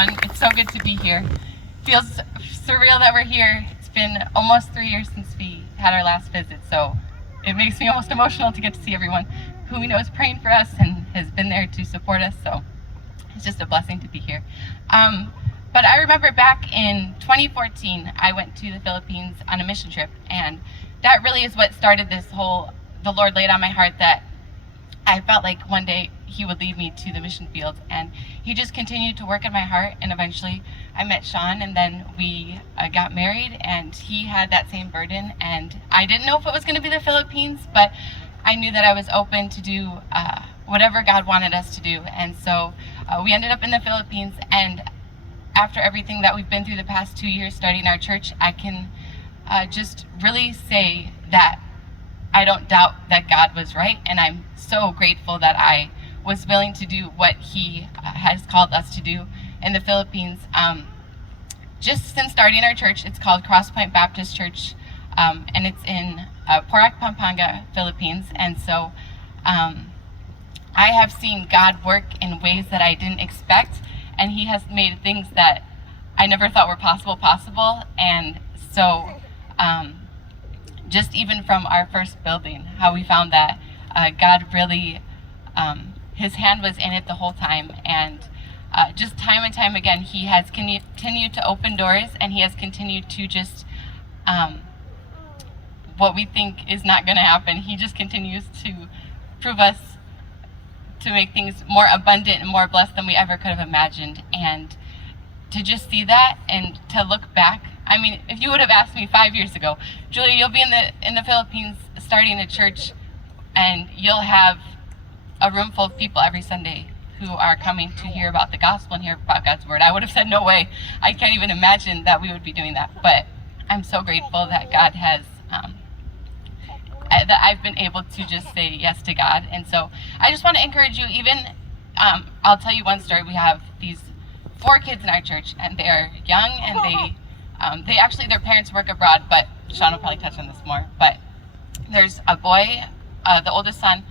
everyone. It's so good to be here. Feels surreal that we're here. It's been almost 3 years since we had our last visit, so it makes me almost emotional to get to see everyone who we know is praying for us and has been there to support us, so it's just a blessing to be here. But I remember back in 2014, I went to the Philippines on a mission trip, and that really is what started this whole, the Lord laid on my heart that I felt like one day he would lead me to the mission field, and he just continued to work in my heart. And eventually I met Sean, and then we got married, and he had that same burden, and I didn't know if it was going to be the Philippines, but I knew that I was open to do whatever God wanted us to do. And so we ended up in the Philippines, and after everything that we've been through the past 2 years starting our church, I can just really say that I don't doubt that God was right, and I'm so grateful that I was willing to do what he has called us to do in the Philippines. Just since starting our church, it's called Cross Point Baptist Church, and it's in Porac, Pampanga, Philippines. And so I have seen God work in ways that I didn't expect, and he has made things that I never thought were possible. And so just even from our first building, how we found that God really, his hand was in it the whole time. And just time and time again, he has continued to open doors, and he has continued to just, what we think is not going to happen, he just continues to prove us to make things more abundant and more blessed than we ever could have imagined. And to just see that and to look back, I mean, if you would have asked me 5 years ago, Julia, you'll be in the Philippines starting a church, and you'll have a room full of people every Sunday who are coming to hear about the gospel and hear about God's word, I would have said, no way. I can't even imagine that we would be doing that. But I'm so grateful that God has, that I've been able to just say yes to God. And so I just want to encourage you, even, I'll tell you one story. We have these 4 kids in our church, and they're young, and they actually, their parents work abroad, but Sean will probably touch on this more. But there's a boy, the oldest son,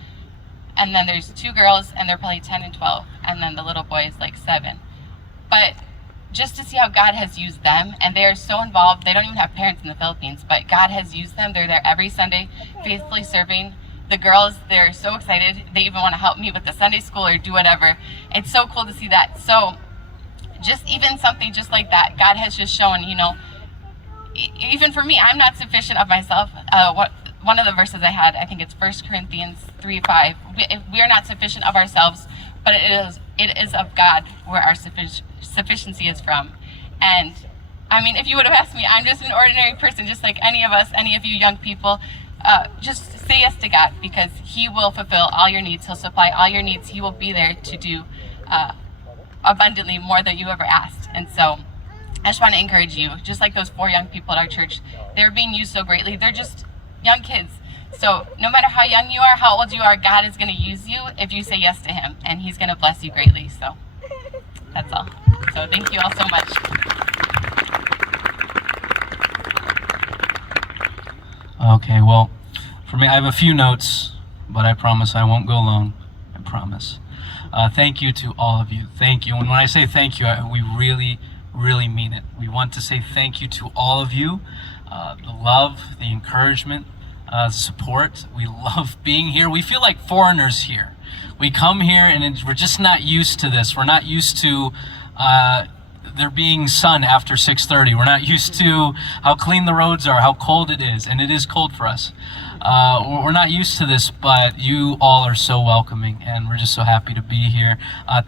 and then there's 2 girls, and they're probably 10 and 12, and then the little boy is like 7. But just to see how God has used them, and they are so involved, they don't even have parents in the Philippines, but God has used them. They're there every Sunday, faithfully serving. The girls, they're so excited. They even want to help me with the Sunday school or do whatever. It's so cool to see that. So just even something just like that, God has just shown, you know, even for me, I'm not sufficient of myself. One of the verses I had, I think it's 1 Corinthians 3:5. We are not sufficient of ourselves, but it is of God where our sufficiency is from. And I mean, if you would have asked me, I'm just an ordinary person, just like any of us, any of you young people. Just say yes to God, because he will fulfill all your needs. He'll supply all your needs. He will be there to do abundantly more than you ever asked. And so I just want to encourage you, just like those 4 young people at our church, they're being used so greatly. They're just young kids. So no matter how young you are, how old you are, God is going to use you if you say yes to him, and he's going to bless you greatly. So that's all. So thank you all so much. Okay, well, for me, I have a few notes, but I promise I won't go long. I promise. Thank you to all of you. Thank you. And when I say thank you, we really mean it. We want to say thank you to all of you. The love, the encouragement, the support. We love being here. We feel like foreigners here. We come here and we're just not used to this. We're not used to there being sun after 6:30. We're not used to how clean the roads are, how cold it is, and it is cold for us. We're not used to this, but you all are so welcoming, and we're just so happy to be here.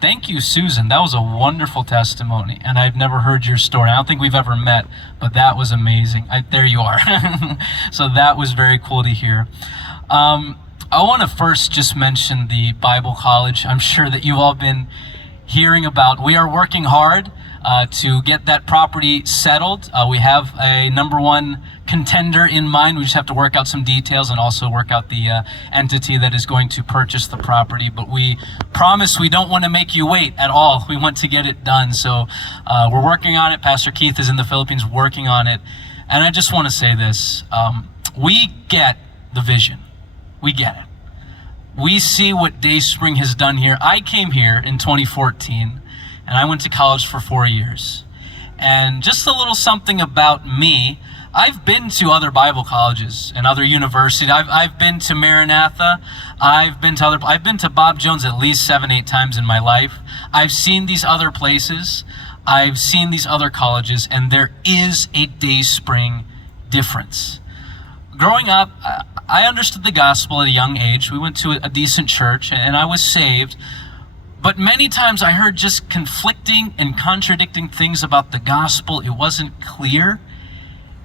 Thank you, Susan. That was a wonderful testimony, and I've never heard your story. I don't think we've ever met, but that was amazing. There you are. So that was very cool to hear. I want to first just mention the Bible College. I'm sure that you've all been hearing about. We are working hard to get that property settled. We have a #1 contender in mind. We just have to work out some details and also work out the entity that is going to purchase the property. But we promise we don't want to make you wait at all. We want to get it done. So we're working on it. Pastor Keith is in the Philippines working on it. And I just want to say this. We get the vision. We get it. We see what Dayspring has done here. I came here in 2014. and I went to college for 4 years. And just a little something about me. I've been to other Bible colleges and other universities. I've been to Maranatha. I've been to Bob Jones at least 7-8 times in my life. I've seen these other places. I've seen these other colleges, and there is a Dayspring difference. Growing up, I understood the gospel at a young age. We went to a decent church, and I was saved. But many times I heard just conflicting and contradicting things about the gospel. It wasn't clear.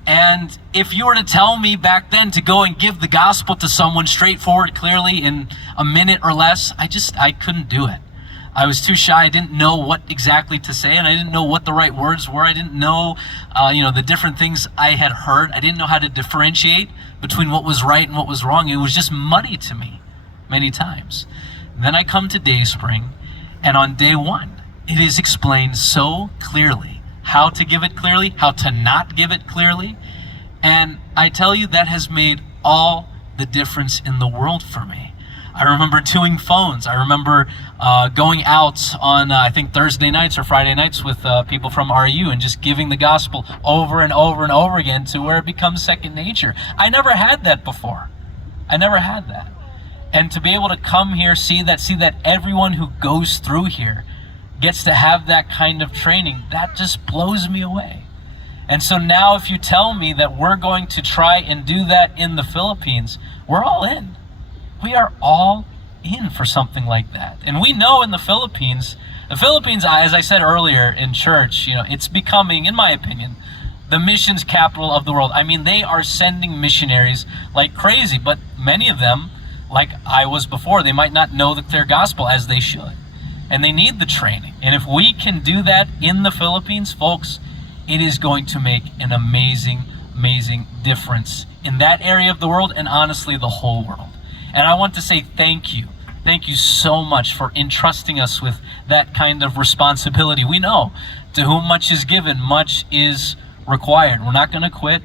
And if you were to tell me back then to go and give the gospel to someone straightforward, clearly in a minute or less, I couldn't do it. I was too shy. I didn't know what exactly to say, and I didn't know what the right words were. I didn't know, the different things I had heard. I didn't know how to differentiate between what was right and what was wrong. It was just muddy to me many times. And then I come to Dayspring, and on day one, it is explained so clearly how to give it clearly, how to not give it clearly. And I tell you, that has made all the difference in the world for me. I remember doing phones. I remember going out on, I think, Thursday nights or Friday nights with people from RU and just giving the gospel over and over and over again to where it becomes second nature. I never had that before. I never had that. And to be able to come here, see that everyone who goes through here gets to have that kind of training, that just blows me away. And so now if you tell me that we're going to try and do that in the Philippines, we're all in. We are all in for something like that. And we know in the Philippines, as I said earlier in church, it's becoming, in my opinion, the missions capital of the world. I mean, they are sending missionaries like crazy, but many of them, like I was before, they might not know the clear gospel as they should. And they need the training. And if we can do that in the Philippines, folks, it is going to make an amazing, amazing difference in that area of the world, and honestly, the whole world. And I want to say thank you. Thank you so much for entrusting us with that kind of responsibility. We know to whom much is given, much is required. We're not going to quit.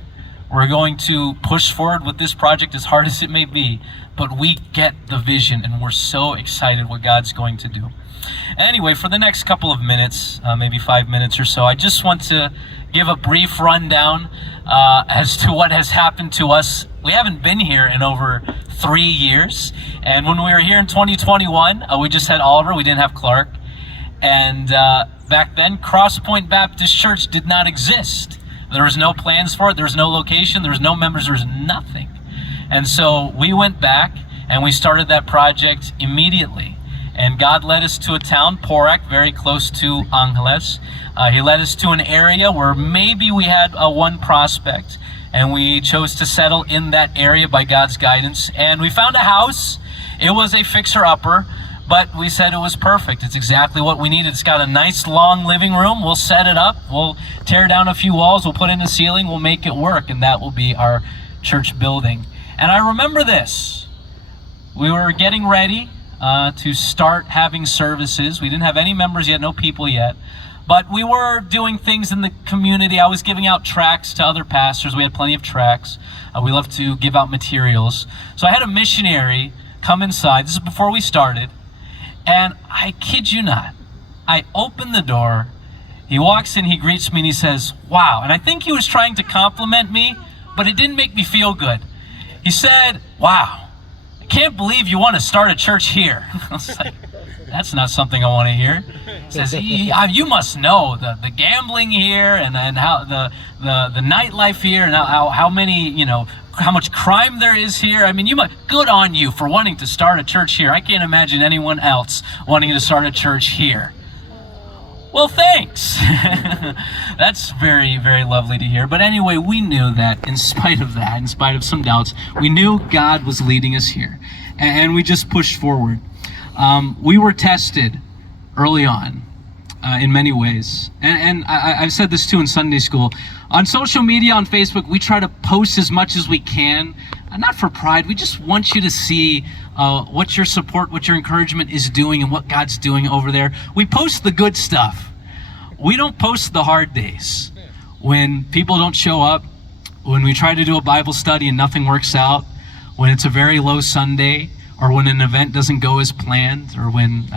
We're going to push forward with this project as hard as it may be, but we get the vision, and we're so excited what God's going to do. Anyway, for the next couple of minutes, maybe 5 minutes or so, I just want to give a brief rundown as to what has happened to us. We haven't been here in over 3 years, and when we were here in 2021, we just had Oliver, we didn't have Clark, and back then, Cross Point Baptist Church did not exist. There was no plans for it, there was no location, there was no members, there was nothing. And so we went back, and we started that project immediately. And God led us to a town, Porac, very close to Angeles. He led us to an area where maybe we had one prospect, and we chose to settle in that area by God's guidance. And we found a house. It was a fixer-upper, but we said it was perfect. It's exactly what we needed. It's got a nice long living room. We'll set it up. We'll tear down a few walls. We'll put in a ceiling. We'll make it work, and that will be our church building. And I remember this. We were getting ready to start having services. We didn't have any members yet, no people yet, but we were doing things in the community. I was giving out tracts to other pastors. We had plenty of tracts. We love to give out materials. So I had a missionary come inside. This is before we started, and I kid you not, I opened the door. He walks in, he greets me, and he says, "Wow." And I think he was trying to compliment me, but it didn't make me feel good. He said, "Wow, I can't believe you want to start a church here." I was like, that's not something I want to hear. He says, "You must know the gambling here and how the nightlife here and how many, how much crime there is here. I mean, good on you for wanting to start a church here. I can't imagine anyone else wanting to start a church here." Well, thanks. That's very, very lovely to hear. But anyway, we knew that in spite of that, in spite of some doubts, we knew God was leading us here. And we just pushed forward. We were tested early on in many ways. And I've said this too in Sunday school. On social media, on Facebook, we try to post as much as we can. Not for pride, we just want you to see what your support, what your encouragement is doing and what God's doing over there. We post the good stuff. We don't post the hard days. When people don't show up, when we try to do a Bible study and nothing works out, when it's a very low Sunday, or when an event doesn't go as planned, or when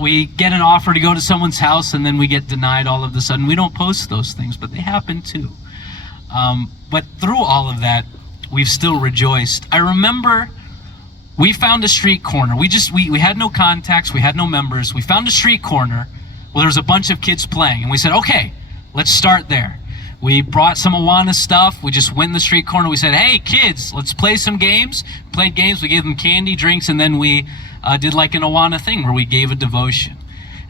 we get an offer to go to someone's house and then we get denied all of a sudden. We don't post those things, but they happen too. But through all of that, we've still rejoiced. I remember we found a street corner. We had no contacts, we had no members. We found a street corner where there was a bunch of kids playing, and we said, okay, let's start there. We brought some Awana stuff. We just went in the street corner. We said, hey, kids, let's play some games. Played games. We gave them candy, drinks, and then we did like an Awana thing where we gave a devotion.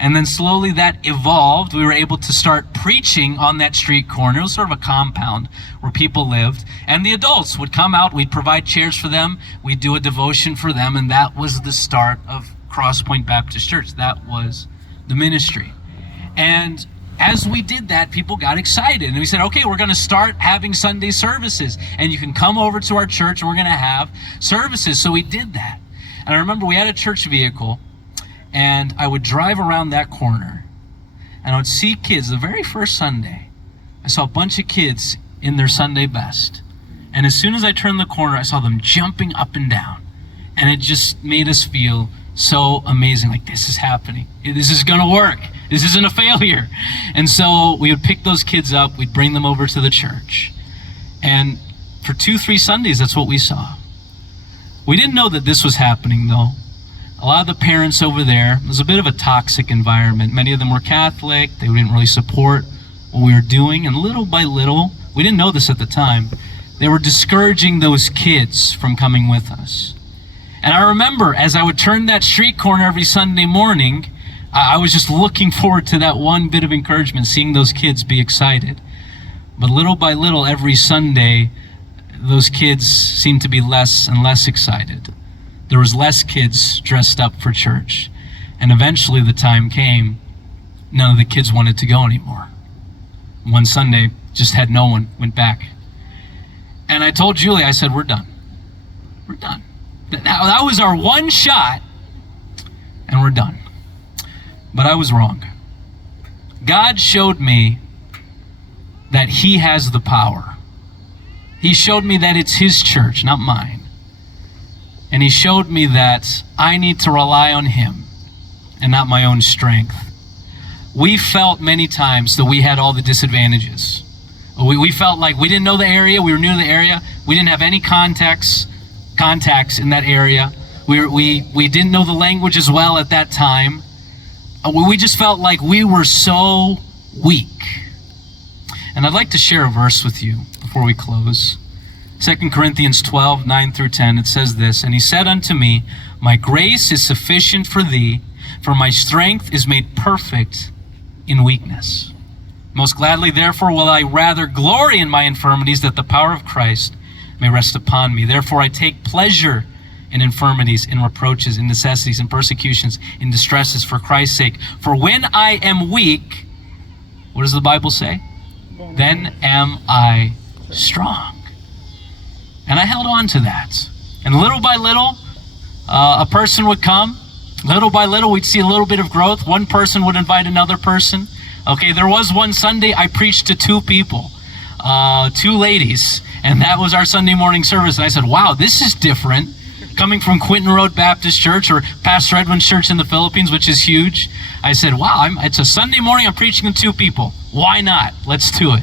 And then slowly that evolved. We were able to start preaching on that street corner. It was sort of a compound where people lived. And the adults would come out. We'd provide chairs for them. We'd do a devotion for them. And that was the start of Cross Point Baptist Church. That was the ministry. And as we did that, people got excited. And we said, okay, we're going to start having Sunday services. And you can come over to our church and we're going to have services. So we did that. And I remember we had a church vehicle. And I would drive around that corner. And I would see kids. The very first Sunday, I saw a bunch of kids in their Sunday best. And as soon as I turned the corner, I saw them jumping up and down. And it just made us feel so amazing. Like, this is happening. This is going to work. This isn't a failure. And so we would pick those kids up. We'd bring them over to the church. And for 2-3 Sundays, that's what we saw. We didn't know that this was happening, though. A lot of the parents over there, it was a bit of a toxic environment. Many of them were Catholic. They didn't really support what we were doing. And little by little, we didn't know this at the time, they were discouraging those kids from coming with us. And I remember as I would turn that street corner every Sunday morning, I was just looking forward to that one bit of encouragement, seeing those kids be excited. But little by little, every Sunday, those kids seemed to be less and less excited. There was less kids dressed up for church. And eventually the time came, none of the kids wanted to go anymore. One Sunday, just had no one, went back. And I told Julie, I said, we're done. We're done. Now, that was our one shot, and we're done. But I was wrong. God showed me that He has the power. He showed me that it's His church, not mine. And He showed me that I need to rely on Him and not my own strength. We felt many times that we had all the disadvantages. We felt like we didn't know the area. We were new to the area. We didn't have any contacts in that area. We didn't know the language as well at that time. We just felt like we were so weak. And I'd like to share a verse with you before we close. 2 Corinthians 12, 9 through 10, it says this, and He said unto me, my grace is sufficient for thee, for my strength is made perfect in weakness. Most gladly, therefore, will I rather glory in my infirmities, that the power of Christ may rest upon me. Therefore, I take pleasure in infirmities, in reproaches, in necessities, in persecutions, in distresses for Christ's sake. For when I am weak, what does the Bible say? Then am I strong. And I held on to that. And little by little, a person would come. Little by little, we'd see a little bit of growth. One person would invite another person. Okay, there was one Sunday I preached to 2 people, 2 ladies, and that was our Sunday morning service. And I said, wow, this is different. Coming from Quinton Road Baptist Church or Pastor Edwin's church in the Philippines, which is huge. I said, wow, it's a Sunday morning, I'm preaching to 2 people. Why not? Let's do it.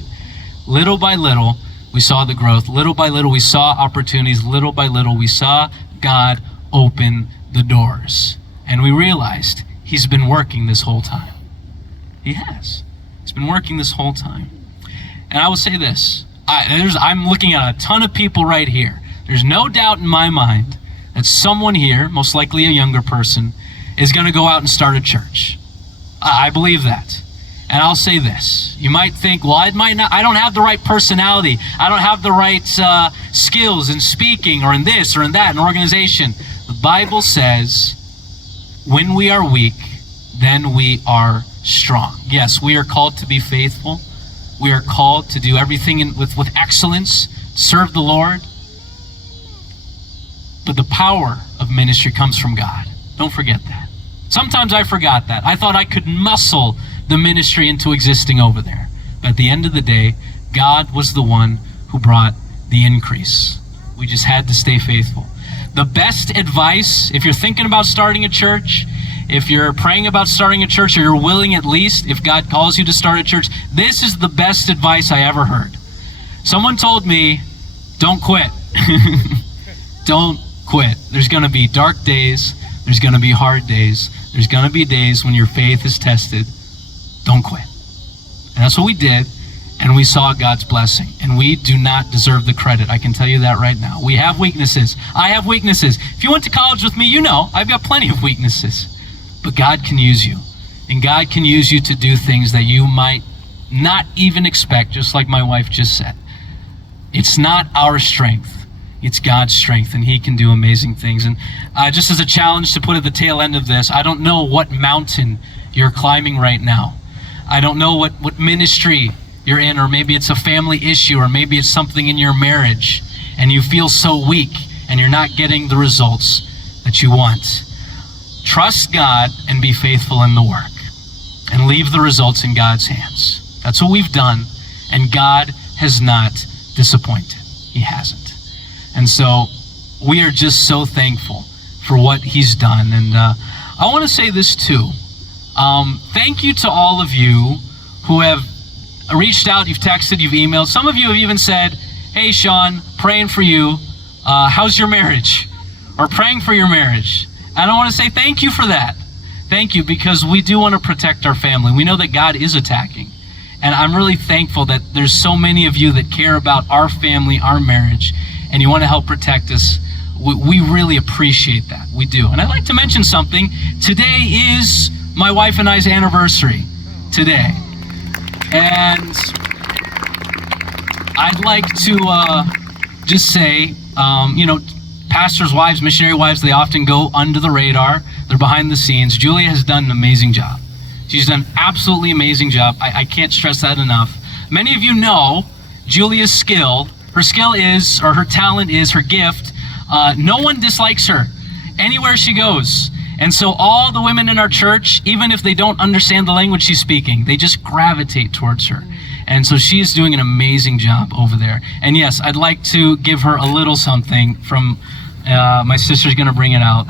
Little by little, we saw the growth. Little by little, we saw opportunities. Little by little, we saw God open the doors. And we realized He's been working this whole time. He has. He's been working this whole time. And I will say this. I'm looking at a ton of people right here. There's no doubt in my mind that someone here, most likely a younger person, is going to go out and start a church. I believe that. And I'll say this. You might think, well, I don't have the right personality. I don't have the right skills in speaking or in this or in that, in organization. The Bible says, when we are weak, then we are strong. Yes, we are called to be faithful. We are called to do everything with excellence, serve the Lord. But the power of ministry comes from God. Don't forget that. Sometimes I forgot that. I thought I could muscle the ministry into existing over there. But at the end of the day, God was the one who brought the increase. We just had to stay faithful. the best advice, if you're thinking about starting a church, if you're praying about starting a church, or you're willing at least, if God calls you to start a church, this is the best advice I ever heard. Someone told me, don't quit. Don't quit. There's going to be dark days. There's going to be hard days. There's going to be days when your faith is tested. Don't quit. And that's what we did, and we saw God's blessing. And we do not deserve the credit. I can tell you that right now. We have weaknesses. I have weaknesses. If you went to college with me, you know I've got plenty of weaknesses. But God can use you. And God can use you to do things that you might not even expect, just like my wife just said. It's not our strength. It's God's strength, and he can do amazing things. And just as a challenge to put at the tail end of this, I don't know what mountain you're climbing right now. I don't know what ministry you're in, or maybe it's a family issue, or maybe it's something in your marriage, and you feel so weak, and you're not getting the results that you want. Trust God and be faithful in the work, and leave the results in God's hands. That's what we've done, and God has not disappointed. He hasn't. And so we are just so thankful for what he's done. And I want to say this too. Thank you to all of you who have reached out, you've texted, you've emailed. Some of you have even said, hey, Sean, praying for you. How's your marriage? Or praying for your marriage. And I want to say thank you for that. Thank you, because we do want to protect our family. We know that God is attacking. And I'm really thankful that there's so many of you that care about our family, our marriage, and you want to help protect us. We really appreciate that. We do. And I'd like to mention something. Today is my wife and I's anniversary. Today. And I'd like to just say, pastors' wives, missionary wives, they often go under the radar. They're behind the scenes. Julia has done an amazing job. She's done an absolutely amazing job. I can't stress that enough. Many of you know Julia's skill. Her skill is, or her talent is, her gift. No one dislikes her anywhere she goes. And so all the women in our church, even if they don't understand the language she's speaking, they just gravitate towards her. And so she is doing an amazing job over there. And yes, I'd like to give her a little something from, my sister's gonna bring it out.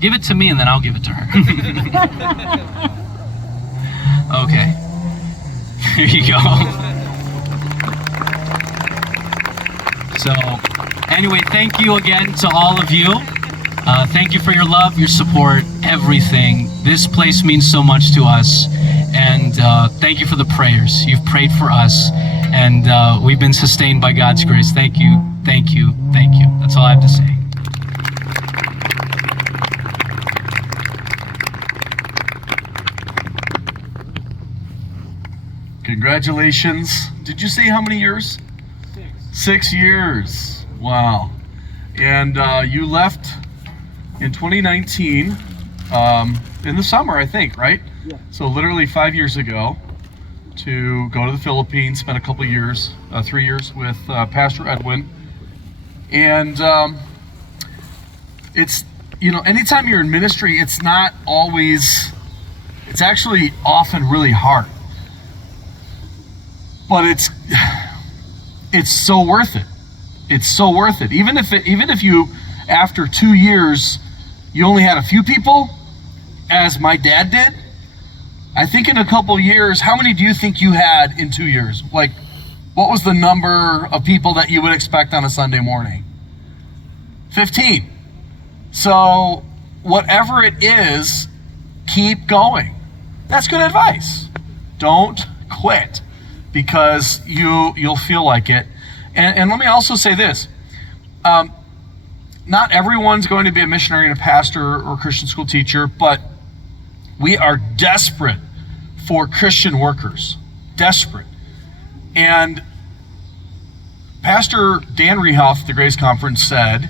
Give it to me and then I'll give it to her. Okay. Here you go. So, anyway, thank you again to all of you. Thank you for your love, your support, everything. This place means so much to us. And thank you for the prayers. You've prayed for us. And we've been sustained by God's grace. Thank you, thank you, thank you. That's all I have to say. Congratulations. Did you say how many years? 6 years. Wow. And you left in 2019, in the summer, I think, right? Yeah. So literally 5 years ago, to go to the Philippines, spent a couple of years, 3 years with Pastor Edwin. And it's, anytime you're in ministry, it's not always, it's actually often really hard. But it's so worth it. It's so worth it. Even if you, after 2 years, you only had a few people, as my dad did, I think in a couple years, how many do you think you had in 2 years? Like, what was the number of people that you would expect on a Sunday morning? 15. So whatever it is, keep going. That's good advice. Don't quit, because you'll feel like it. And let me also say this. Not everyone's going to be a missionary and a pastor or Christian school teacher, but we are desperate for Christian workers. Desperate. And Pastor Dan Rehoff at the Grace Conference said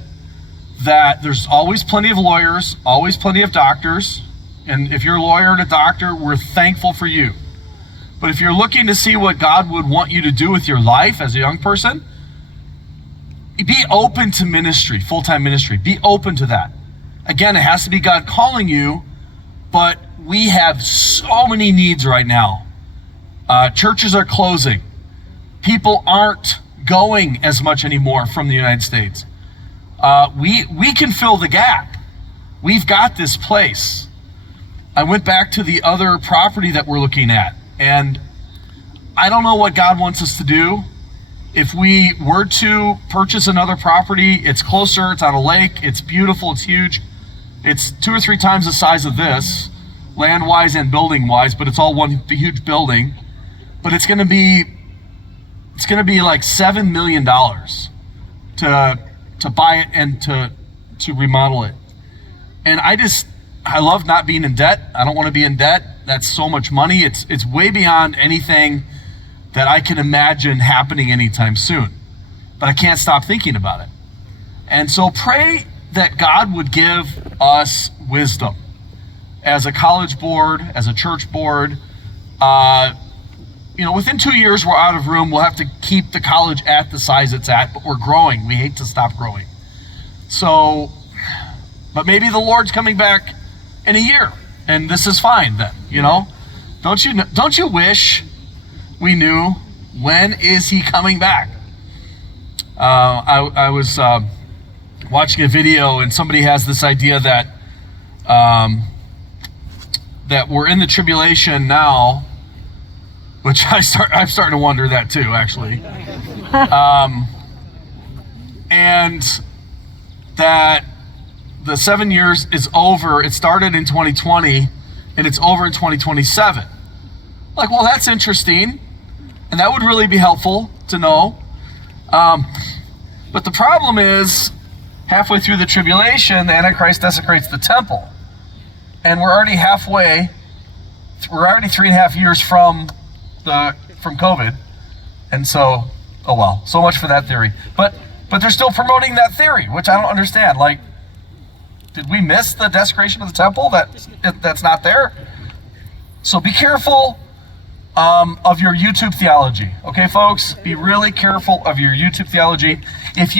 that there's always plenty of lawyers, always plenty of doctors. And if you're a lawyer and a doctor, we're thankful for you. But if you're looking to see what God would want you to do with your life as a young person, be open to ministry, full-time ministry. Be open to that. Again, it has to be God calling you, but we have so many needs right now. Churches are closing. People aren't going as much anymore from the United States. We can fill the gap. We've got this place. I went back to the other property that we're looking at, and I don't know what God wants us to do. If we were to purchase another property, it's closer, it's on a lake, it's beautiful, it's huge. It's 2 or 3 times the size of this, land-wise and building-wise, but it's all one huge building. But it's gonna be like $7 million to buy it and to remodel it. And I love not being in debt. I don't want to be in debt. That's so much money. It's way beyond anything that I can imagine happening anytime soon. But I can't stop thinking about it. And so pray that God would give us wisdom as a college board, as a church board. Within 2 years, we're out of room. We'll have to keep the college at the size it's at, but we're growing. We hate to stop growing. So, but maybe the Lord's coming back in a year, and this is fine then, Don't you wish we knew, when is he coming back? I was watching a video, and somebody has this idea that that we're in the tribulation now, which I'm starting to wonder that too, actually. And that the 7 years is over. It started in 2020, and it's over in 2027. Like, well, that's interesting, and that would really be helpful to know. But the problem is, halfway through the tribulation, the Antichrist desecrates the temple, and we're already halfway. We're already 3.5 years from COVID, and so, oh well, so much for that theory. But they're still promoting that theory, which I don't understand. Like, did we miss the desecration of the temple? That's not there. So be careful of your YouTube theology, okay, folks? Be really careful of your YouTube theology. If you